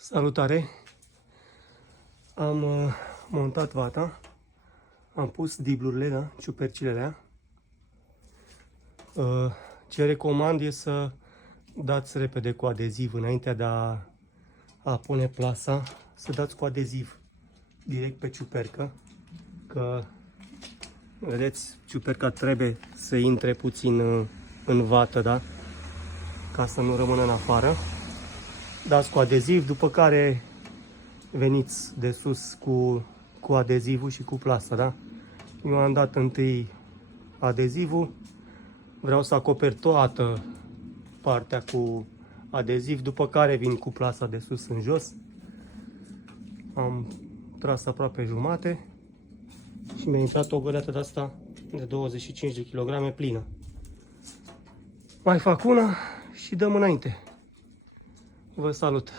Salutare! Am montat vata, am pus diblurile, da? Ciupercilele. Ce recomand e să dați repede cu adeziv înainte de a pune plasa, să dați cu adeziv direct pe ciupercă, că vedeți, ciuperca trebuie să intre puțin în vată, da? Ca să nu rămână în afară. Dați cu adeziv, după care veniți de sus cu adezivul și cu plasa, da? Eu am dat întâi adezivul, vreau să acoper toată partea cu adeziv, după care vin cu plasa de sus în jos. Am tras aproape jumate și mi-a intrat o găleată de asta de 25 de kg plină. Mai fac una și dăm înainte. Vă salut!